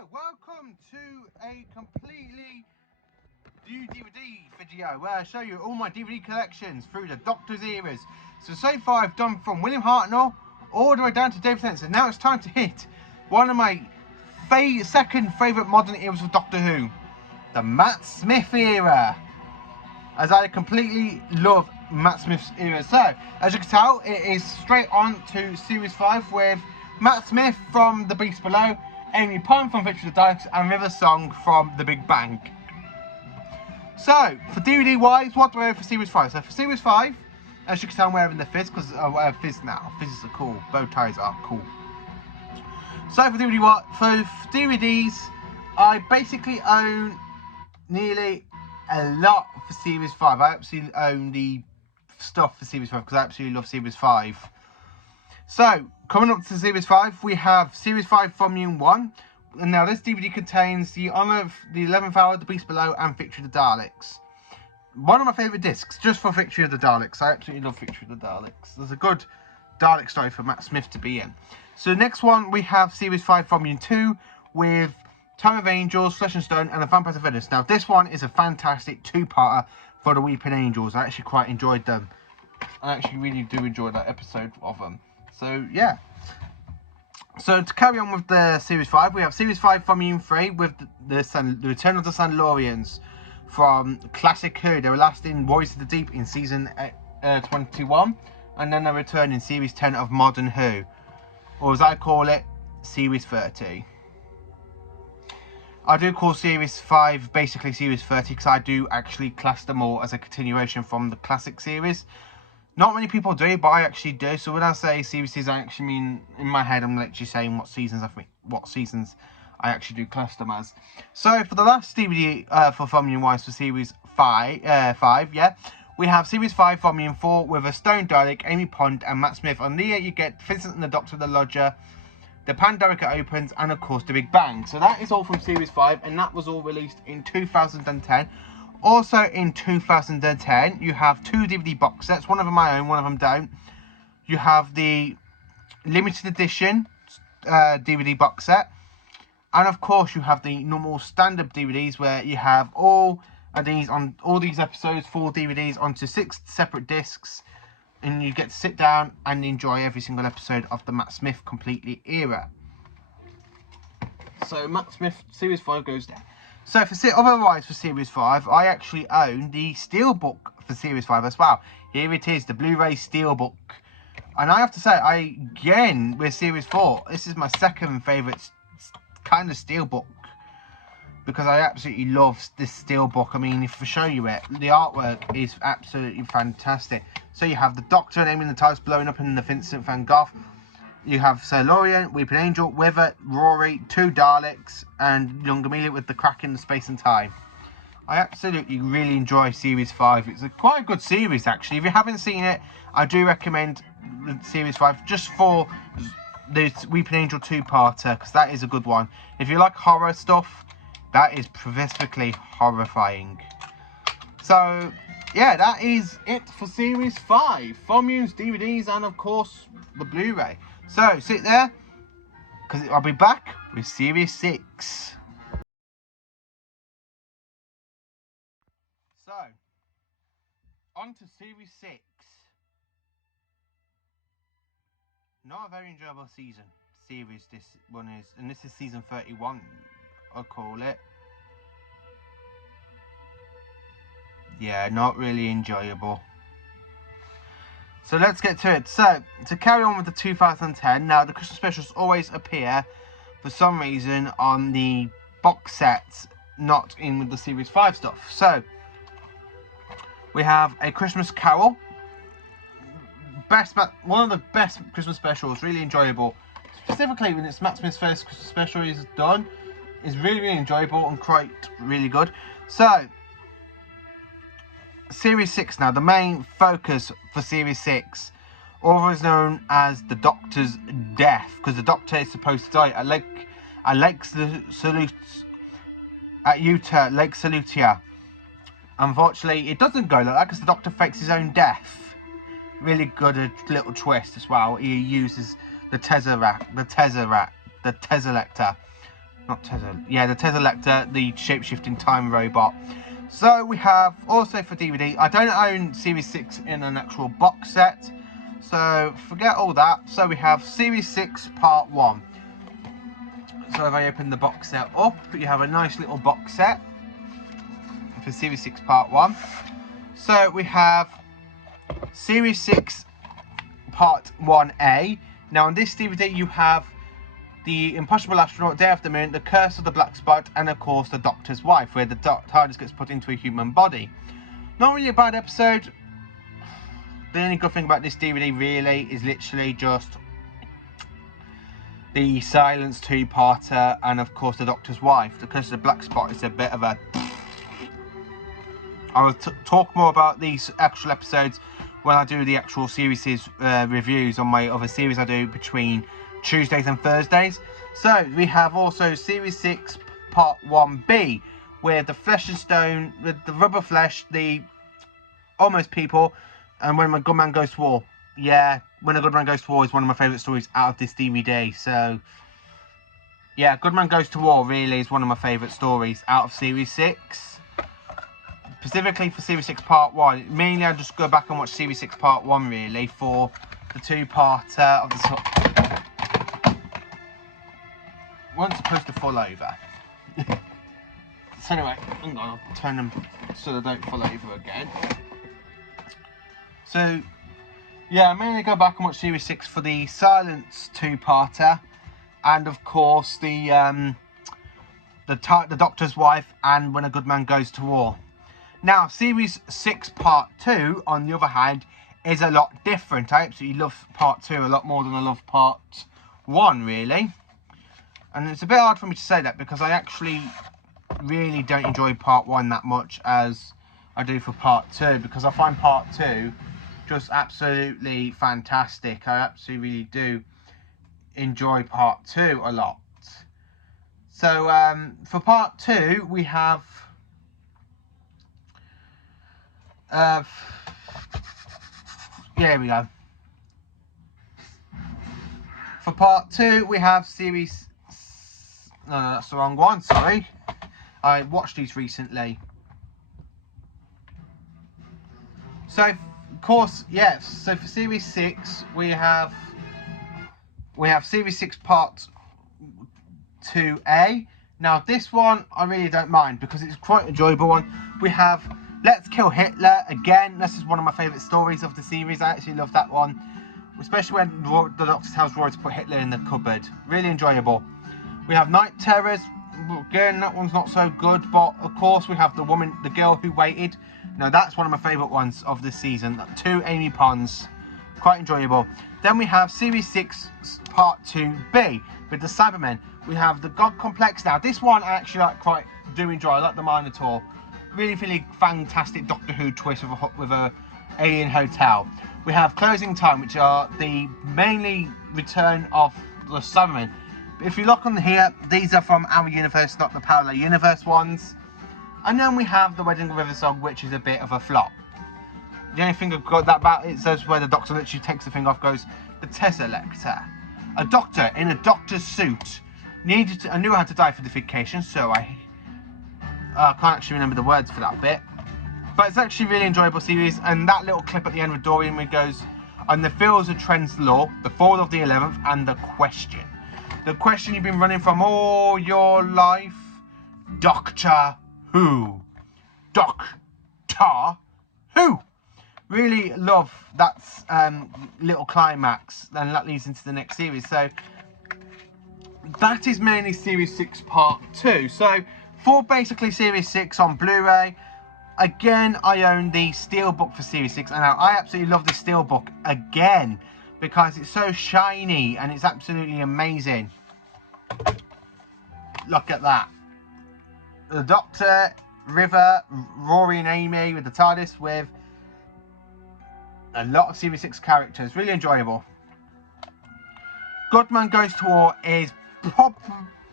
welcome to a completely new DVD video where I show you all my DVD collections through the Doctor's eras. So far I've done from William Hartnell all the way down to David Tennant. So now it's time to hit one of my second favourite modern eras of Doctor Who, the Matt Smith era. As I completely love Matt Smith's era. So, as you can tell, it is straight on to Series 5 with Matt Smith from The Beast Below, Amy Pond from Victory of the Daleks, and River Song from The Big Bang. So, for DVD wise, what do I have for Series 5? So, for Series 5, as you can tell, I'm wearing the fizz because I wear fizz now. Fizzes are cool, bow ties are cool. So, for DVDs, I basically own nearly a lot for Series 5. I absolutely own the stuff for Series 5 because I absolutely love Series 5. So, coming up to Series 5, we have Series 5 Volume 1. And now this DVD contains the Honour of the 11th Hour, The Beast Below, and Victory of the Daleks. One of my favourite discs, just for Victory of the Daleks. I absolutely love Victory of the Daleks. There's a good Dalek story for Matt Smith to be in. So, next one, we have Series 5 Volume 2 with Time of Angels, Flesh and Stone, and The Vampires of Venice. Now, this one is a fantastic two-parter for the Weeping Angels. I actually quite enjoyed them. I actually really do enjoy that episode of them. So, yeah. So, to carry on with the Series 5, we have Series 5 Volume 3 with the Return of the Sandalorians from Classic Who. They were last in Warriors of the Deep in Season 21. And then they return in Series 10 of Modern Who. Or as I call it, Series 30. I do call Series 5 basically Series 30 because I do actually class them all as a continuation from the classic series. Not many people do, but I actually do. So when I say series, I actually mean, in my head, I'm literally saying what seasons I actually do class them as. So for the last DVD for Volume 1 for Series 5, yeah, we have Series 5 Volume 4 with a Stone Dalek, Amy Pond, and Matt Smith. On there you get Vincent and the Doctor of the Lodger, the Pandorica Opens, and of course The Big Bang. So that is all from Series 5, and that was all released in 2010. Also in 2010, you have two DVD box sets. One of them I own, one of them don't. You have the limited edition DVD box set. And of course, you have the normal standard DVDs where you have all these episodes, 4 DVDs onto 6 separate discs. And you get to sit down and enjoy every single episode of the Matt Smith completely era. So Matt Smith Series 5 goes there. So otherwise for Series 5, I actually own the Steelbook for Series 5 as well. Here it is, the Blu-ray Steelbook. And I have to say, again, with Series 4, this is my second favourite kind of Steelbook. Because I absolutely love this Steelbook. I mean, if I show you it, the artwork is absolutely fantastic. So you have the Doctor and Amy and the TARDIS blowing up in the Vincent van Gogh. You have Sir Lorien, Weeping Angel, Wither, Rory, 2 Daleks, and Young Amelia with the crack in the space and time. I absolutely really enjoy Series 5. It's quite a good series, actually. If you haven't seen it, I do recommend Series 5 just for the Weeping Angel 2-parter, because that is a good one. If you like horror stuff, that is prolifically horrifying. So, yeah, that is it for Series 5. Volumes, DVDs, and of course, the Blu-ray. So, sit there, because I'll be back with Series 6. So, on to Series 6. Not a very enjoyable series this one is, and this is Season 31, I'll call it. Yeah, not really enjoyable. So let's get to it. So, to carry on with the 2010, now the Christmas specials always appear, for some reason, on the box sets, not in with the Series 5 stuff. So, we have A Christmas Carol. One of the best Christmas specials, really enjoyable. Specifically when it's Matt Smith's first Christmas special he's done. It's really, really enjoyable and quite really good. So, Series 6 now, the main focus for Series 6, always known as the Doctor's death, because the Doctor is supposed to die at Lake Salutia. Unfortunately, it doesn't go like that because the Doctor fakes his own death. Really good little twist as well. He uses the Tesseract, the Tesselector, not Tesla, yeah, the Teselector, the shape-shifting time robot. So we have also for DVD, I don't own Series 6 in an actual box set, so forget all that. So we have Series 6 Part 1. So if I open the box set up, you have a nice little box set for Series 6 Part 1. So we have Series 6 Part 1A. Now on this DVD you have The Impossible Astronaut, Day of the Moon, The Curse of the Black Spot, and of course The Doctor's Wife, where the TARDIS gets put into a human body. Not really a bad episode. The only good thing about this DVD really is literally just the Silence 2-parter and of course The Doctor's Wife. The Curse of the Black Spot is a bit of a... I will talk more about these actual episodes when I do the actual series reviews on my other series I do between Tuesdays and Thursdays. So we have also Series 6 Part 1B, where the flesh and stone, with the rubber flesh, the almost people, and When a Good Man Goes to War. Yeah, When a Good Man Goes to War is one of my favourite stories out of this DVD. So yeah, Good Man Goes to War really is one of my favourite stories out of Series 6. Specifically for Series 6 Part 1. Mainly I just go back and watch Series 6 Part 1 really for the 2-parter of the... One's supposed to fall over. So anyway, hang on, I'll turn them so they don't fall over again. So, yeah, I mainly go back and watch Series 6 for the Silence 2-parter. And of course the Doctor's Wife and When a Good Man Goes to War. Now, Series 6 Part 2, on the other hand, is a lot different. I absolutely love Part 2 a lot more than I love Part 1, really. And it's a bit hard for me to say that because I actually really don't enjoy Part 1 that much as I do for Part 2. Because I find Part 2 just absolutely fantastic. I absolutely really do enjoy Part 2 a lot. So, for Part 2, we have... here we go. For Part 2, we have Series... No, that's the wrong one, sorry. I watched these recently. So, of course, yes. So for Series 6, we have Series 6 Part 2A. Now, this one, I really don't mind because it's quite an enjoyable one. We have Let's Kill Hitler. Again, this is one of my favourite stories of the series. I actually love that one. Especially when the Doctor tells Roy to put Hitler in the cupboard. Really enjoyable. We have Night Terrors. Again, that one's not so good. But, of course, we have the girl who waited. Now, that's one of my favourite ones of this season. 2 Amy Ponds. Quite enjoyable. Then we have Series 6 Part 2B with the Cybermen. We have the God Complex. Now, this one I actually do enjoy. I like the Minotaur. Really, really fantastic Doctor Who twist with a alien hotel. We have Closing Time, which are the mainly return of the Cybermen. If you look on here, these are from our universe, not the parallel universe ones. And then we have the Wedding River Song, which is a bit of a flop. The only thing I've got that about it says where the Doctor literally takes the thing off, goes, the Teselector. A doctor in a doctor's suit I knew I had to die for the vacation, so I can't actually remember the words for that bit. But it's actually a really enjoyable series, and that little clip at the end with Dorian where it goes, on the fields of Trent's Law, the fall of the 11th, and the question. The question you've been running from all your life, Doctor Who. Doctor Who. Really love that little climax, and that leads into the next series. So that is mainly Series 6 Part 2. So for basically Series 6 on Blu-ray, again, I own the Steelbook for Series 6. And I absolutely love the Steelbook again because it's so shiny and it's absolutely amazing. Look at that. The Doctor, River, Rory and Amy with the TARDIS with a lot of Series 6 characters. Really enjoyable. Good Man Goes to War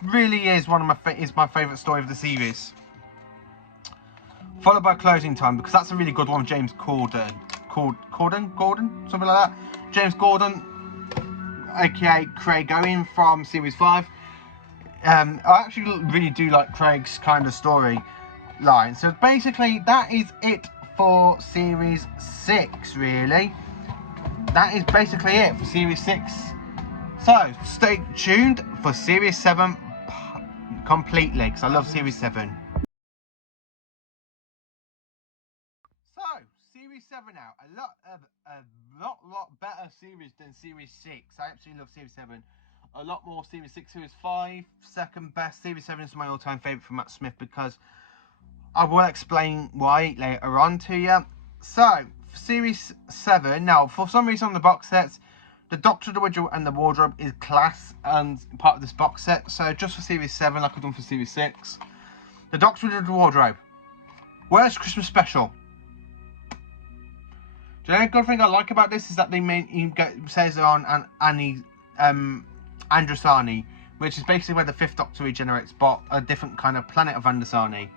really is my favourite story of the series. Followed by Closing Time, because that's a really good one. James Gordon, something like that. James Gordon, aka Craig Owen from Series 5. I actually really do like Craig's kind of storyline. So basically, that is it for Series 6, really. That is basically it for Series 6. So, stay tuned for Series 7 completely, because I love Series 7. So, Series 7 now. A lot better series than Series 6. I absolutely love Series 7. A lot more Series 6, Series 5. Second best. Series 7 is my all-time favourite from Matt Smith, because I will explain why later on to you. So, for Series 7, now, for some reason on the box sets, the Doctor, the Wardrobe, and the Wardrobe is class and part of this box set. So, just for Series 7, like I've done for Series 6. The Doctor, the Wardrobe. Worst Christmas special. The only good thing I like about this is that he says on Annie Androsani, which is basically where the 5th Doctor regenerates, but a different kind of planet of Androsani.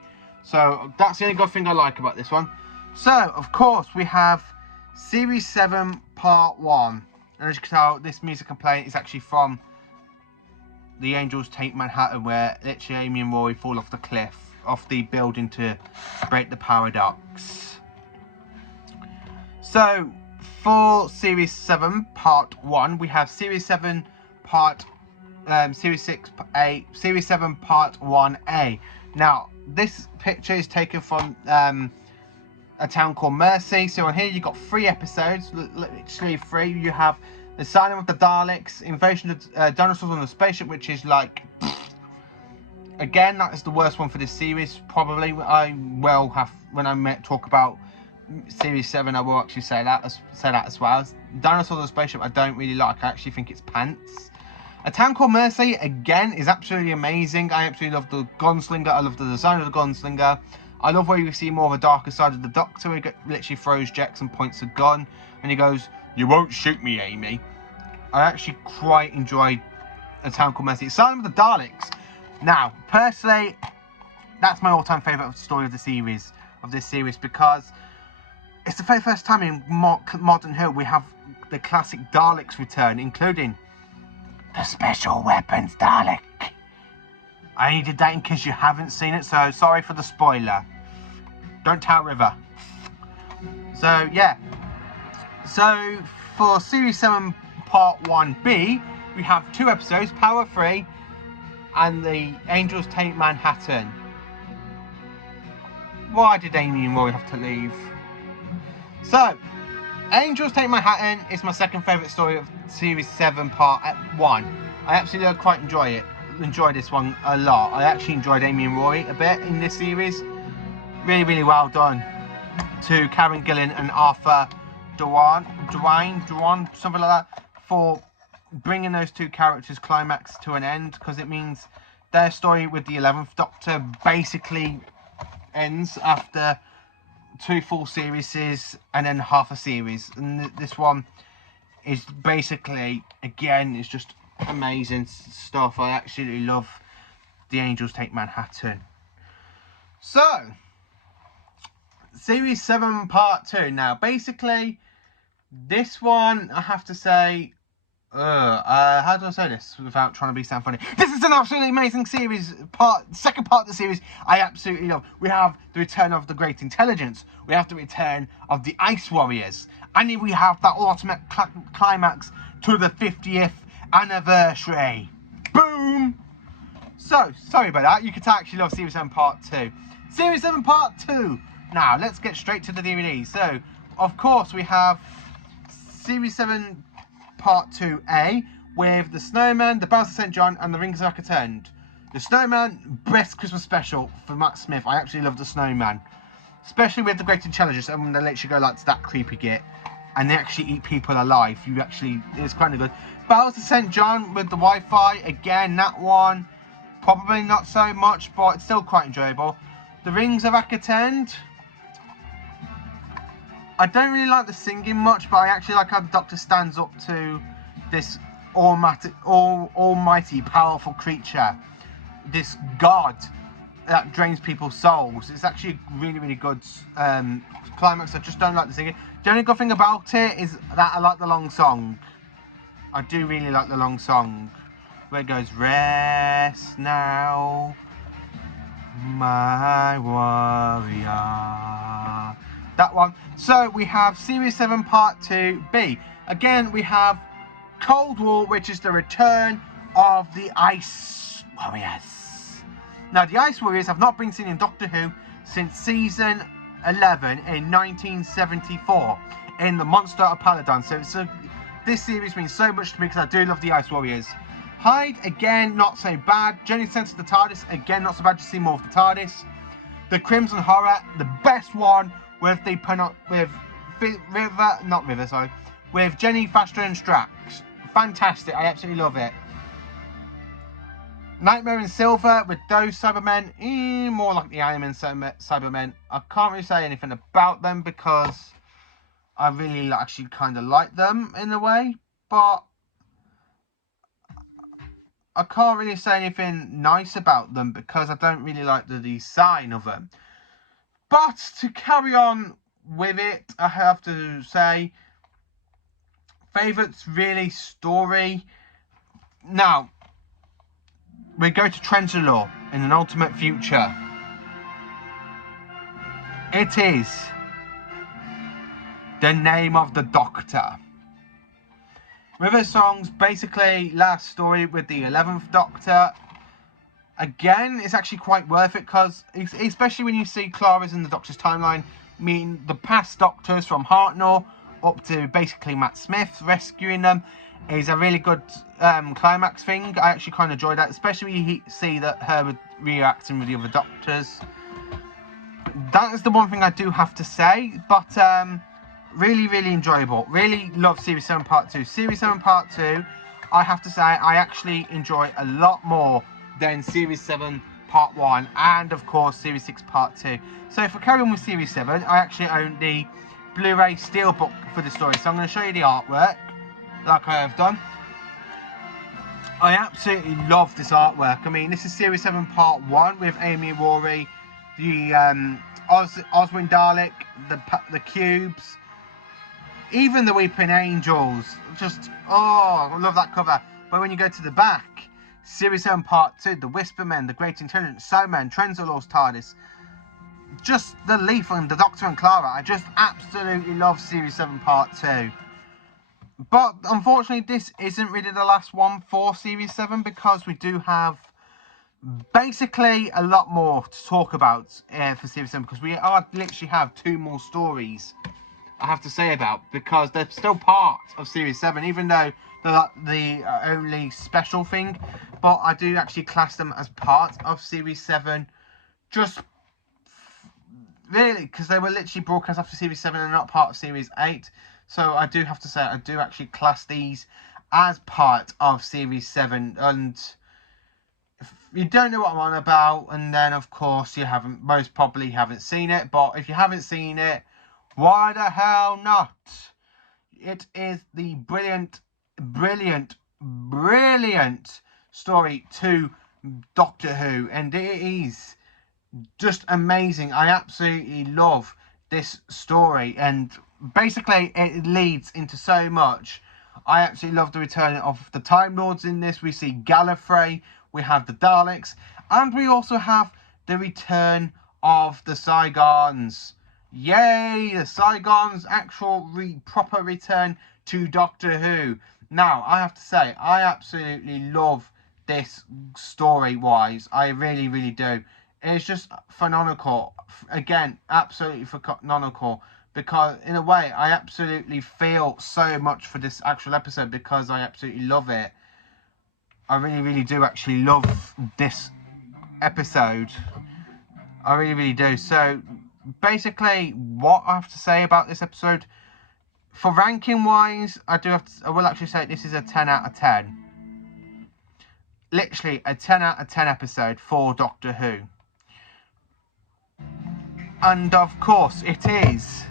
So that's the only good thing I like about this one. So, of course, we have Series 7 Part 1. And as you can tell, this music I'm playing is actually from The Angels Take Manhattan, where literally Amy and Rory fall off the cliff, off the building to break the paradox. So, for Series 7 Part 1, we have Series 7 Series 7 Part 1A. Now, this picture is taken from a town called Mercy. So on here you've got 3 episodes, literally 3. You have the signing of the Daleks, invasion of dinosaurs on the spaceship, which is like, again, that is the worst one for this series, probably. I will have, when I talk about Series 7, I will actually say that as well. Dinosaurs on the Spaceship I don't really like. I actually think it's pants. A Town Called Mercy, again, is absolutely amazing. I absolutely love the Gunslinger. I love the design of the Gunslinger. I love where you see more of a darker side of the Doctor. He literally throws Jex and points a gun, and he goes, "You won't shoot me, Amy." I actually quite enjoyed A Town Called Mercy. Sign of the Daleks. Now, personally, that's my all-time favourite story of the series, because it's the very first time in Modern Who we have the classic Daleks return, including the Special Weapons Dalek. I only did that in case you haven't seen it, so sorry for the spoiler. Don't tell River. So, yeah. So, for Series 7 Part 1B, we have 2 episodes, Power 3 and The Angels Take Manhattan. Why did Amy and Rory have to leave? So, Angels Take Manhattan is my second favourite story of Series 7 Part 1. I absolutely quite enjoy this one a lot. I actually enjoyed Amy and Rory a bit in this series. Really, really well done to Karen Gillan and Arthur Dwan, something like that, for bringing those 2 characters' climax to an end, because it means their story with the 11th Doctor basically ends after 2 full series and then half a series, and this one is basically, again, it's just amazing stuff. I absolutely love The Angels Take Manhattan. So, Series 7 Part 2. Now, basically, this one, I have to say, how do I say this without trying to sound funny? This is an absolutely amazing series. Second part of the series, I absolutely love. We have the return of the Great Intelligence. We have the return of the Ice Warriors. And then we have that ultimate climax to the 50th anniversary. Boom! So, sorry about that. You could actually love Series 7 Part 2. Series 7 Part 2. Now, let's get straight to the DVD. So, of course, we have Series 7 Part 2A with The Snowman, The Bells of St. John, and The Rings of Akka. The Snowman, best Christmas special for Matt Smith. I absolutely love The Snowman. Especially with the Great Intelligence, and when they let you go like to that creepy git, and they actually eat people alive. It's quite good. Bells of St. John with the Wi-Fi, again, that one, probably not so much, but it's still quite enjoyable. The Rings of Akka. I don't really like the singing much, but I actually like how the Doctor stands up to this almighty, powerful creature, this god that drains people's souls. It's actually a really, really good climax. I just don't like the singing. The only good thing about it is that I like the long song. I do really like the long song. where it goes, rest now, my warrior. That one. So we have Series 7 Part 2B. Again, we have Cold War, which is the return of the Ice Warriors. Now, the Ice Warriors have not been seen in Doctor Who since season 11 in 1974 in The Monster of Paladon. So this series means so much to me because I do love the Ice Warriors. Hyde, again, not so bad. Journey Sense of the TARDIS, again, not so bad to see more of the TARDIS. The Crimson Horror, the best one with with Jenny Faster and Strax. Fantastic, I absolutely love it. Nightmare in Silver with those Cybermen, more like the Iron Man Cybermen. I can't really say anything about them because I really actually kind of like them in a way, but I can't really say anything nice about them because I don't really like the design of them. But to carry on with it, I have to say, favourites really story. Now, we go to Trenzalore in an ultimate future. It is the name of the Doctor. River Song's basically last story with the 11th Doctor. Again, it's actually quite worth it because, especially when you see Clara's in the Doctor's timeline, meeting the past Doctors from Hartnell up to basically Matt Smith, rescuing them, is a really good climax thing. I actually kind of enjoyed that, especially when you see that her reacting with the other Doctors. That is the one thing I do have to say, but really, really enjoyable. Really love Series 7 Part 2. Series 7 Part 2, I have to say, I actually enjoy a lot more than Series 7 Part 1 and, of course, Series 6 Part 2. So, if we carry on with Series 7, I actually own the Blu-ray Steelbook for the story. So, I'm going to show you the artwork, like I have done. I absolutely love this artwork. I mean, this is Series 7 Part 1 with Amy Rory, the Oswin Dalek, the cubes, even the Weeping Angels. Just, oh, I love that cover. But when you go to the back, Series 7 Part 2, the Whispermen, the Great Intelligence, Cybermen, Trenzalore's TARDIS, just the Leaf and the Doctor and Clara. I just absolutely love Series 7 Part 2. But unfortunately, this isn't really the last one for Series 7 because we do have basically a lot more to talk about for Series 7 because we literally have 2 more stories I have to say about because they're still part of Series 7, even though they're the only special thing. But I do actually class them as part of Series 7, just really because they were literally broadcast after Series 7 and not part of Series 8. So I do have to say I do actually class these as part of Series 7. And if you don't know what I'm on about, and then of course you most probably haven't seen it, but if you haven't seen it, why the hell not? It is the brilliant story to Doctor Who, and it is just amazing. I absolutely love this story, and basically it leads into so much. I absolutely love the return of the Time Lords in this. We see Gallifrey, we have the Daleks, and we also have the return of the Saigons. Yay, the Saigons, actual proper return to Doctor Who. Now, I have to say, I absolutely love this story-wise. I really, really do. It's just phenomenal. Again, absolutely phenomenal. Because, in a way, I absolutely feel so much for this actual episode because I absolutely love it. I really, really do actually love this episode. I really, really do. So, basically, what I have to say about this episode, for ranking wise, I will actually say this is a 10 out of 10. Literally a 10 out of 10 episode for Doctor Who. And of course, it is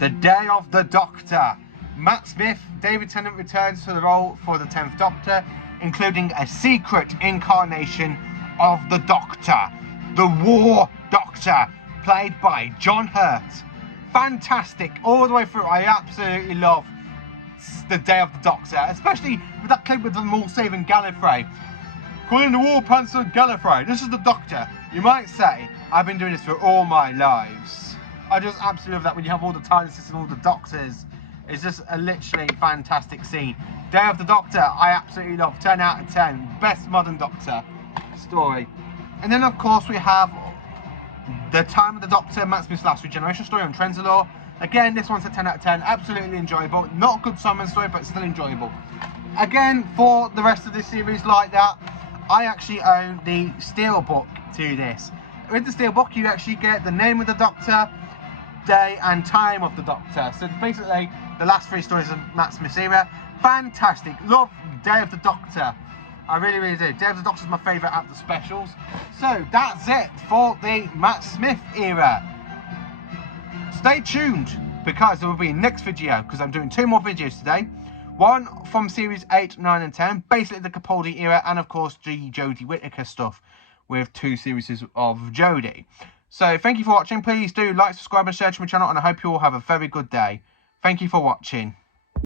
the Day of the Doctor. Matt Smith, David Tennant returns to the role for the 10th Doctor, including a secret incarnation of the Doctor, the War Doctor, played by John Hurt. Fantastic all the way through. I absolutely love it's the Day of the Doctor, especially with that clip with them all saving Gallifrey. Calling the War Pants on Gallifrey, this is the Doctor. You might say, I've been doing this for all my lives. I just absolutely love that when you have all the TARDISes and all the Doctors. It's just a literally fantastic scene. Day of the Doctor, I absolutely love. 10 out of 10. Best modern Doctor story. And then of course we have the Time of the Doctor, Matt Smith's Last Regeneration story on Trenzalore. Again, this one's a 10 out of 10. Absolutely enjoyable. Not a good Simon story, but still enjoyable. Again, for the rest of this series like that, I actually own the Steelbook to this. With the Steelbook, you actually get the name of the Doctor, day and time of the Doctor. So basically, the last 3 stories of Matt Smith's era. Fantastic. Love Day of the Doctor. I really, really do. Day of the Doctor is my favourite out of the specials. So that's it for the Matt Smith era. Stay tuned because there will be a next video because I'm doing 2 more videos today. One from series 8, 9 and 10, basically the Capaldi era, and of course the Jodie Whittaker stuff with 2 series of Jodie. So thank you for watching. Please do like, subscribe and share to my channel, and I hope you all have a very good day. Thank you for watching.